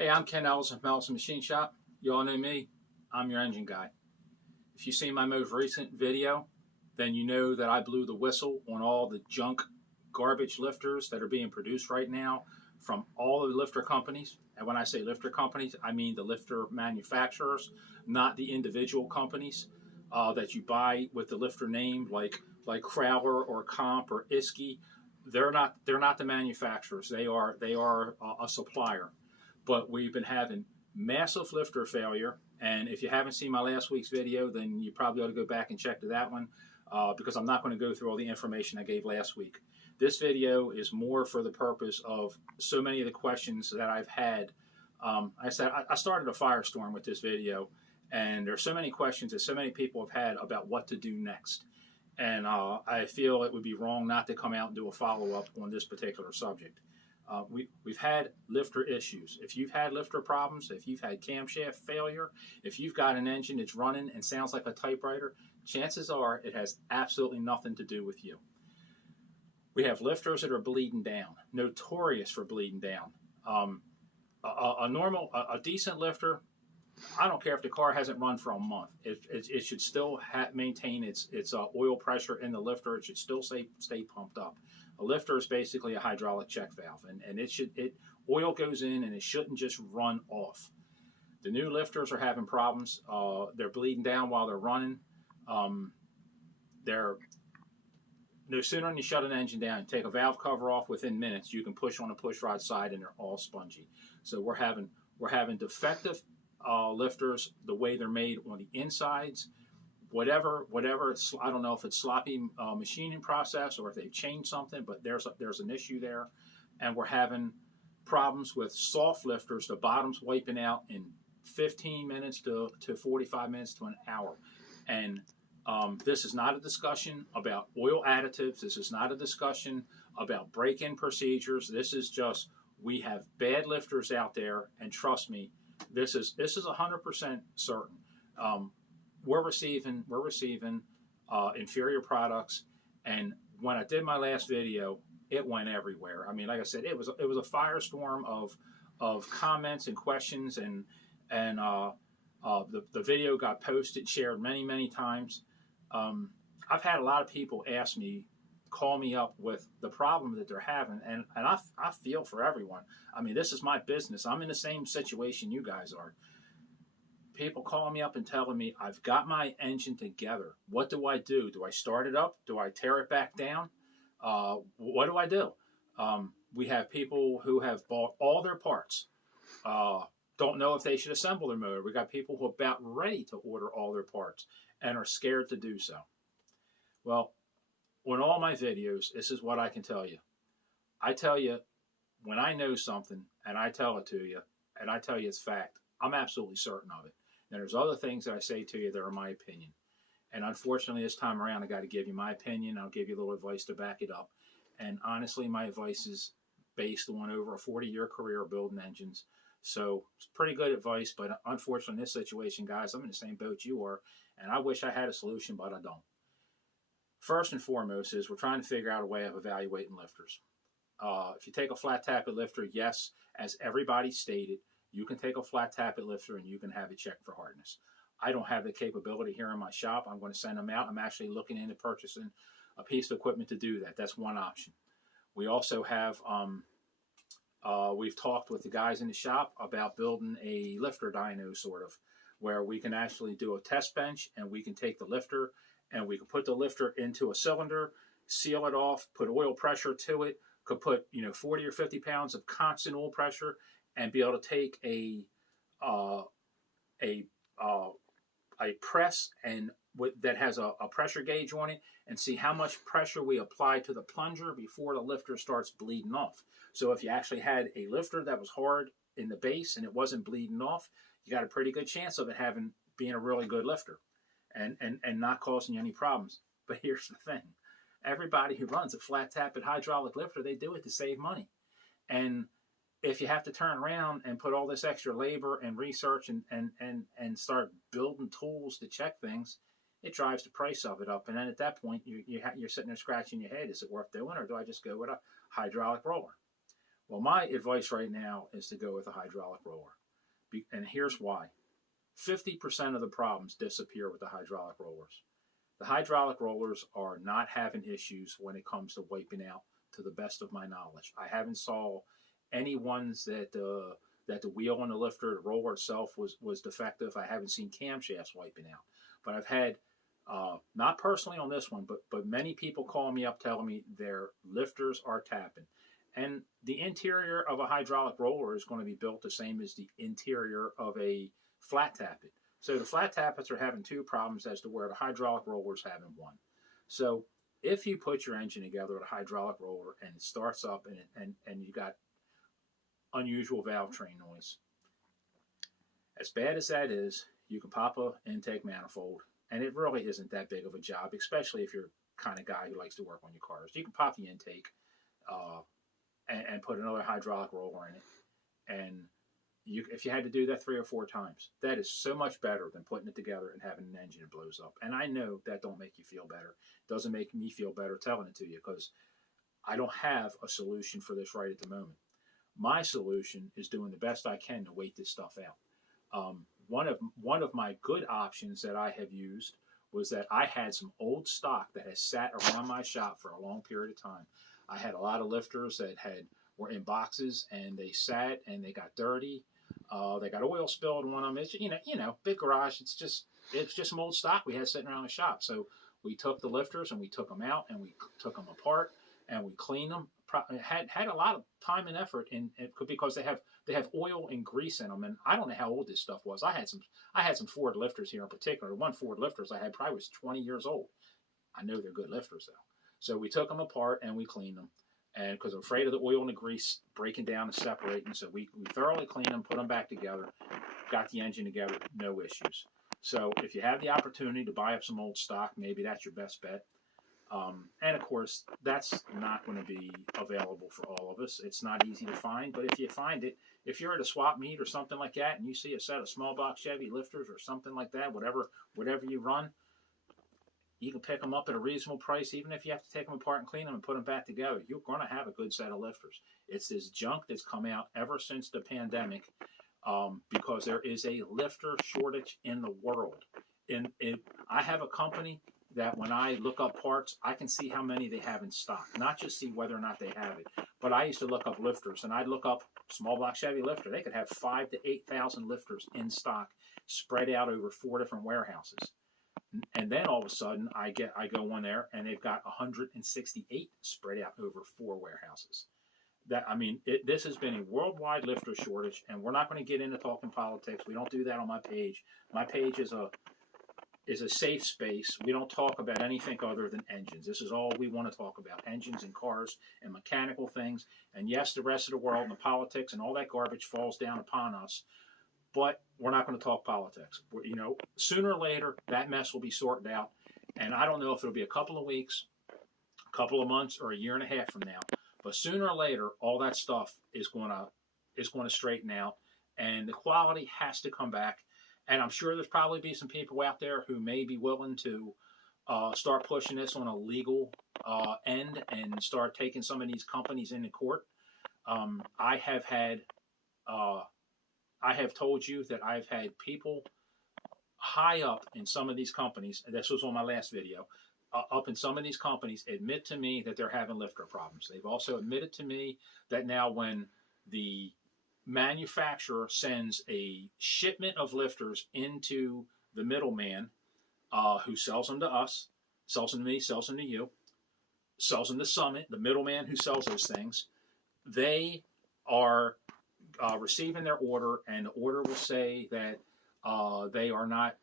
Hey, I'm Ken Ellison from Ellison Machine Shop. You all know me. I'm your engine guy. If you've seen my most recent video, then you know that I blew the whistle on all the junk garbage lifters that are being produced right now from all the lifter companies. And when I say lifter companies, I mean the lifter manufacturers, not the individual companies that you buy with the lifter name, like Crowler or Comp or Iski. They're not the manufacturers. They are a supplier. But we've been having massive lifter failure. And if you haven't seen my last week's video, then you probably ought to go back and check to that one because I'm not going to go through all the information I gave last week. This video is more for the purpose of so many of the questions that I've had. I started a firestorm with this video, and there's so many questions that so many people have had about what to do next. And I feel it would be wrong not to come out and do a follow-up on this particular subject. We've had lifter issues. If you've had lifter problems, if you've had camshaft failure, if you've got an engine that's running and sounds like a typewriter, chances are it has absolutely nothing to do with you. We have lifters that are bleeding down, notorious for bleeding down. A decent lifter, I don't care if the car hasn't run for a month. It should still maintain its oil pressure in the lifter. It should still stay pumped up. A lifter is basically a hydraulic check valve, and oil goes in and it shouldn't just run off. The new lifters are having problems. They're bleeding down while they're running. They're no sooner than you shut an engine down, take a valve cover off, within minutes you can push on a push rod side and they're all spongy. So we're having defective lifters the way they're made on the insides. Whatever, I don't know if it's sloppy machining process or if they've changed something, but there's an issue there. And we're having problems with soft lifters, the bottom's wiping out in 15 minutes to 45 minutes to an hour. And this is not a discussion about oil additives. This is not a discussion about break-in procedures. This is just, we have bad lifters out there, and trust me, this is 100% certain. We're receiving inferior products, and when I did my last video, it went everywhere. I mean, like I said, it was a firestorm of comments and questions, and the video got posted, shared many times. I've had a lot of people call me up with the problem that they're having, and I feel for everyone. I mean, this is my business. I'm in the same situation you guys are. People calling me up and telling me, I've got my engine together. What do I do? Do I start it up? Do I tear it back down? What do I do? We have people who have bought all their parts, don't know if they should assemble their motor. We got people who are about ready to order all their parts and are scared to do so. Well, on all my videos, this is what I can tell you. I tell you when I know something and I tell it to you and I tell you it's fact, I'm absolutely certain of it. Now, there's other things that I say to you that are my opinion. And unfortunately, this time around, I got to give you my opinion. I'll give you a little advice to back it up. And honestly, my advice is based on over a 40-year career building engines. So it's pretty good advice. But unfortunately, in this situation, guys, I'm in the same boat you are. And I wish I had a solution, but I don't. First and foremost is we're trying to figure out a way of evaluating lifters. If you take a flat tappet lifter, yes, as everybody stated, you can take a flat tappet lifter and you can have it checked for hardness. I don't have the capability here in my shop. I'm going to send them out. I'm actually looking into purchasing a piece of equipment to do that. That's one option. We also have, we've talked with the guys in the shop about building a lifter dyno sort of, where we can actually do a test bench and we can take the lifter and we can put the lifter into a cylinder, seal it off, put oil pressure to it, could put 40 or 50 pounds of constant oil pressure, and be able to take a press that has a pressure gauge on it and see how much pressure we apply to the plunger before the lifter starts bleeding off. So if you actually had a lifter that was hard in the base and it wasn't bleeding off, you got a pretty good chance of it being a really good lifter and not causing you any problems. But here's the thing. Everybody who runs a flat tappet hydraulic lifter, they do it to save money. And if you have to turn around and put all this extra labor and research and start building tools to check things, it drives the price of it up. And then at that point, you're sitting there scratching your head. Is it worth doing, or do I just go with a hydraulic roller? Well, my advice right now is to go with a hydraulic roller. And here's why. 50% of the problems disappear with the hydraulic rollers. The hydraulic rollers are not having issues when it comes to wiping out, to the best of my knowledge. I haven't saw any ones that the wheel on the lifter, the roller itself was defective. I haven't seen camshafts wiping out. But I've had, not personally on this one, but many people call me up telling me their lifters are tapping. And the interior of a hydraulic roller is going to be built the same as the interior of a flat tappet. So the flat tappets are having two problems as to where the hydraulic roller is having one. So if you put your engine together with a hydraulic roller and it starts up and you got unusual valve train noise, as bad as that is, you can pop a intake manifold, and it really isn't that big of a job, especially if you're the kind of guy who likes to work on your cars. You can pop the intake and put another hydraulic roller in it, and if you had to do that 3 or 4 times, that is so much better than putting it together and having an engine that blows up. And I know that don't make you feel better. It doesn't make me feel better telling it to you, because I don't have a solution for this right at the moment. My solution is doing the best I can to wait this stuff out. One of my good options that I have used was that I had some old stock that has sat around my shop for a long period of time. I had a lot of lifters that were in boxes, and they sat and they got dirty. They got oil spilled on them. It's big garage. It's just some old stock we had sitting around the shop. So we took the lifters and we took them out and we took them apart and we cleaned them. Had a lot of time and effort because they have oil and grease in them. And I don't know how old this stuff was. I had some Ford lifters here in particular. One Ford lifters I had probably was 20 years old. I know they're good lifters though. So we took them apart and we cleaned them. And because I'm afraid of the oil and the grease breaking down and separating, so we thoroughly cleaned them, put them back together, got the engine together, no issues. So if you have the opportunity to buy up some old stock, maybe that's your best bet. And of course, that's not going to be available for all of us. It's not easy to find, but if you find it, if you're at a swap meet or something like that, and you see a set of small box Chevy lifters or something like that, whatever you run, you can pick them up at a reasonable price, even if you have to take them apart and clean them and put them back together. You're going to have a good set of lifters. It's this junk that's come out ever since the pandemic, because there is a lifter shortage in the world. I have a company that when I look up parts, I can see how many they have in stock, not just see whether or not they have it. But I used to look up lifters, and I'd look up small block Chevy lifter. They could have 5,000 to 8,000 lifters in stock, spread out over 4 different warehouses. And then all of a sudden, I go on there, and they've got 168 spread out over 4 warehouses. This has been a worldwide lifter shortage, and we're not going to get into talking politics. We don't do that on my page. My page is a safe space. We don't talk about anything other than engines. This is all we want to talk about: engines and cars and mechanical things. And yes, the rest of the world and the politics and all that garbage falls down upon us. But we're not going to talk politics. Sooner or later, that mess will be sorted out. And I don't know if it'll be a couple of weeks, a couple of months, or a year and a half from now. But sooner or later, all that stuff is going to straighten out, and the quality has to come back. And I'm sure there's probably be some people out there who may be willing to start pushing this on a legal end and start taking some of these companies into court. I have told you that I've had people high up in some of these companies, and this was on my last video, up in some of these companies admit to me that they're having lifter problems. They've also admitted to me that now when the manufacturer sends a shipment of lifters into the middleman who sells them to us, sells them to me, sells them to you, sells them to Summit, the middleman who sells those things, they are receiving their order, and the order will say that they are not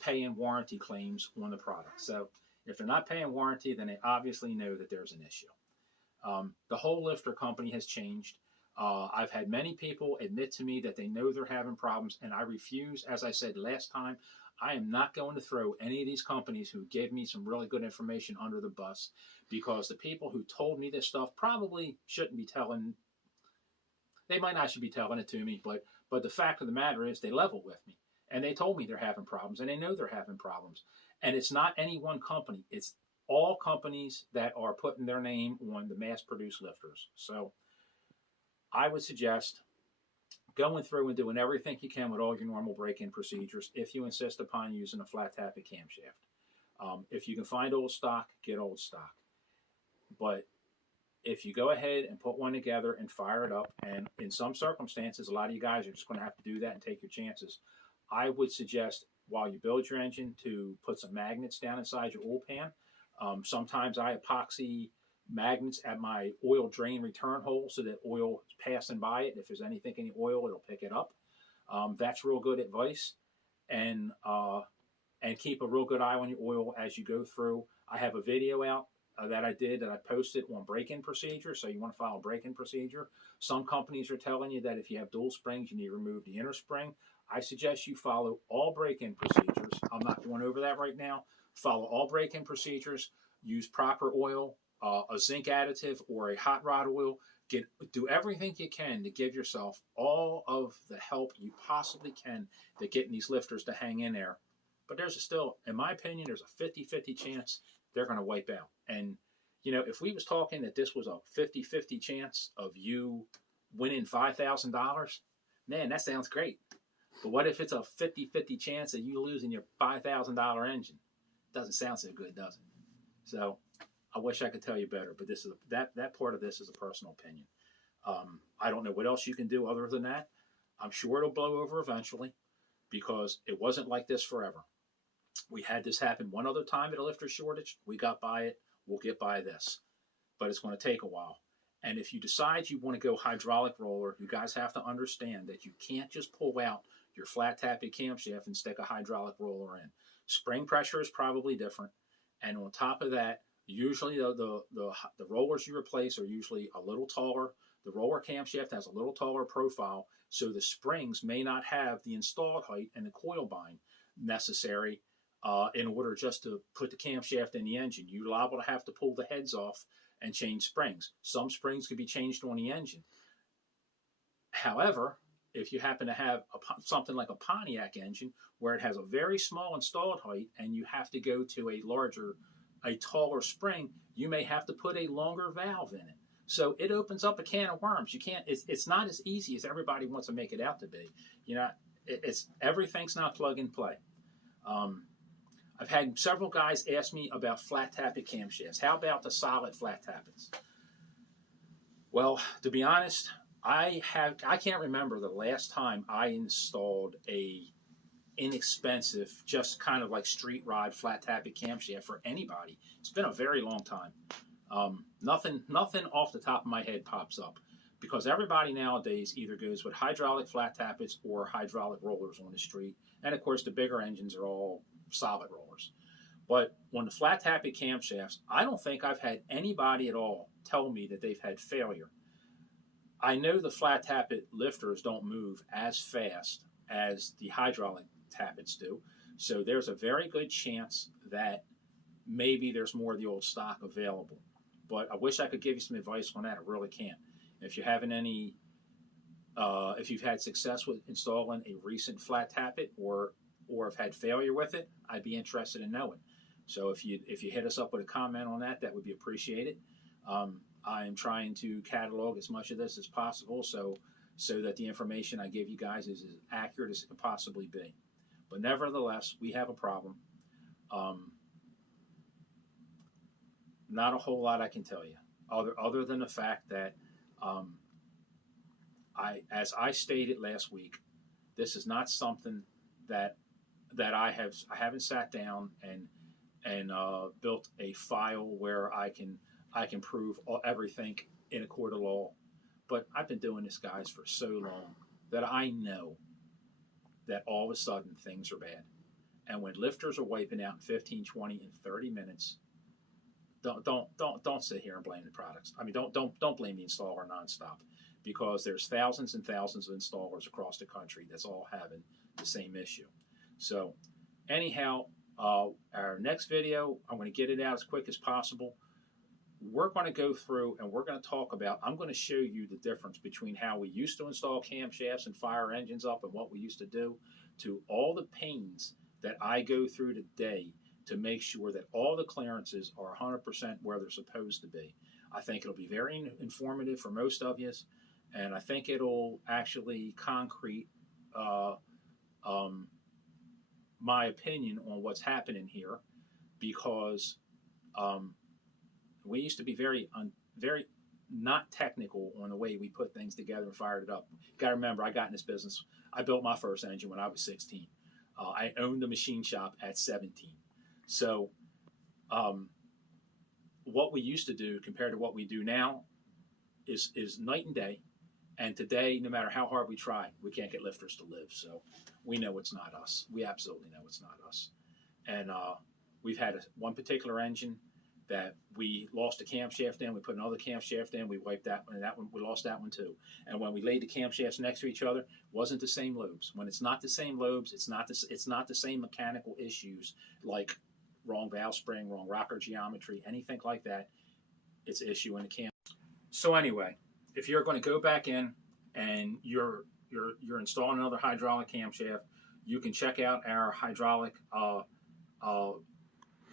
paying warranty claims on the product. So if they're not paying warranty, then they obviously know that there's an issue. The whole lifter company has changed. I've had many people admit to me that they know they're having problems, and I refuse. As I said last time, I am not going to throw any of these companies who gave me some really good information under the bus, because the people who told me this stuff probably shouldn't be telling. They might not should be telling it to me, but the fact of the matter is they level with me, and they told me they're having problems, and they know they're having problems. And it's not any one company. It's all companies that are putting their name on the mass-produced lifters. So I would suggest going through and doing everything you can with all your normal break-in procedures if you insist upon using a flat tappet camshaft. If you can find old stock, get old stock. But if you go ahead and put one together and fire it up, and in some circumstances, a lot of you guys are just going to have to do that and take your chances. I would suggest while you build your engine to put some magnets down inside your oil pan. Sometimes I epoxy magnets at my oil drain return hole so that oil is passing by it. If there's anything in the oil, it'll pick it up. That's real good advice. And keep a real good eye on your oil as you go through. I have a video out that I did that I posted on break-in procedure. So you want to follow break-in procedure. Some companies are telling you that if you have dual springs, you need to remove the inner spring. I suggest you follow all break-in procedures. I'm not going over that right now. Follow all break-in procedures. Use proper oil, a zinc additive, or a hot rod oil. Do everything you can to give yourself all of the help you possibly can to getting these lifters to hang in there. But there's still, in my opinion, there's a 50-50 chance they're going to wipe out. And, you know, if we was talking that this was a 50-50 chance of you winning $5,000, man, that sounds great. But what if it's a 50-50 chance of you losing your $5,000 engine? Doesn't sound so good, does it? So I wish I could tell you better, but this is that part of this is a personal opinion. I don't know what else you can do other than that. I'm sure it'll blow over eventually because it wasn't like this forever. We had this happen one other time at a lifter shortage. We got by it. We'll get by this. But it's going to take a while. And if you decide you want to go hydraulic roller, you guys have to understand that you can't just pull out your flat tappet camshaft and stick a hydraulic roller in. Spring pressure is probably different. And on top of that, usually the rollers you replace are usually a little taller. The roller camshaft has a little taller profile, so the springs may not have the installed height and the coil bind necessary in order just to put the camshaft in the engine. You're liable to have to pull the heads off and change springs. Some springs can be changed on the engine. However, if you happen to have something like a Pontiac engine where it has a very small installed height and you have to go to a taller spring, you may have to put a longer valve in it. So it opens up a can of worms. You can't. It's not as easy as everybody wants to make it out to be. You know, everything's not plug and play. I've had several guys ask me about flat tappet camshafts. How about the solid flat tappets? Well, to be honest, I can't remember the last time I installed a inexpensive, just kind of like street rod flat tappet camshaft for anybody. It's been a very long time. Nothing off the top of my head pops up because everybody nowadays either goes with hydraulic flat tappets or hydraulic rollers on the street. And of course, the bigger engines are all solid rollers. But on the flat tappet camshafts, I don't think I've had anybody at all tell me that they've had failure. I know the flat tappet lifters don't move as fast as the hydraulic tappets do. So there's a very good chance that maybe there's more of the old stock available. But I wish I could give you some advice on that. I really can't. If you're having if you've had success with installing a recent flat tappet or have had failure with it, I'd be interested in knowing. So if you hit us up with a comment on that, that would be appreciated. I'm trying to catalog as much of this as possible so that the information I give you guys is as accurate as it can possibly be. But nevertheless, we have a problem. Not a whole lot I can tell you, other than the fact that as I stated last week, this is not something that I haven't sat down and built a file where I can prove everything in a court of law. But I've been doing this, guys, for so long that I know that all of a sudden things are bad. And when lifters are wiping out in 15, 20, and 30 minutes, don't sit here and blame the products. I mean, don't blame the installer nonstop, because there's thousands and thousands of installers across the country that's all having the same issue. So anyhow, our next video, I'm going to get it out as quick as possible. We're going to go through and we're going to talk about, I'm going to show you the difference between how we used to install camshafts and fire engines up and what we used to do, to all the pains that I go through today to make sure that all the clearances are 100% where they're supposed to be. I think it'll be very informative for most of you, and I think it'll actually concrete uh, um, my opinion on what's happening here, because um, we used to be very not technical on the way we put things together and fired it up. You got to remember, I got in this business. I built my first engine when I was 16. I owned the machine shop at 17. So um, what we used to do compared to what we do now is night and day. And today, no matter how hard we try, we can't get lifters to live. So we know it's not us. We absolutely know it's not us. And we've had one particular engine that we lost a camshaft in. We put another camshaft in. We wiped that one, and that one we lost that one too. And when we laid the camshafts next to each other, it wasn't the same lobes. When it's not the same lobes, it's not the same mechanical issues like wrong valve spring, wrong rocker geometry, anything like that. It's an issue in the cam. So anyway, if you're going to go back in and you're installing another hydraulic camshaft, you can check out our hydraulic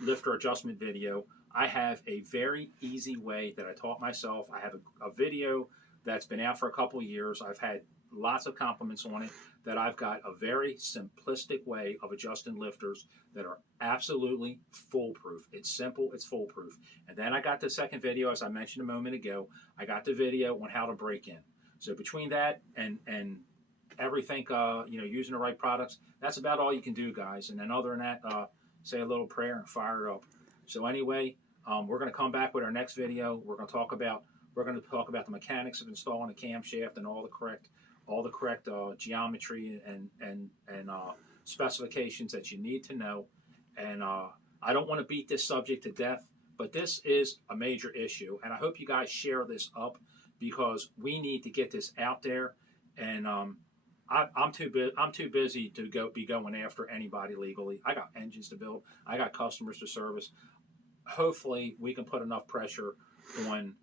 lifter adjustment video. I have a very easy way that I taught myself. I have a video that's been out for a couple of years. I've had lots of compliments on it, that I've got a very simplistic way of adjusting lifters that are absolutely foolproof. It's simple, it's foolproof. And then I got the second video, as I mentioned a moment ago, I got the video on how to break in. So between that and everything, using the right products, that's about all you can do, guys. And then other than that, say a little prayer and fire it up. So anyway, we're going to come back with our next video. We're going to talk about the mechanics of installing a camshaft and all the correct geometry and specifications that you need to know. And I don't want to beat this subject to death, but this is a major issue, and I hope you guys share this up, because we need to get this out there. And I'm too busy to be going after anybody legally. I got engines to build. I got customers to service. Hopefully, we can put enough pressure on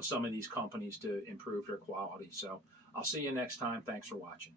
some of these companies to improve their quality. So I'll see you next time. Thanks for watching.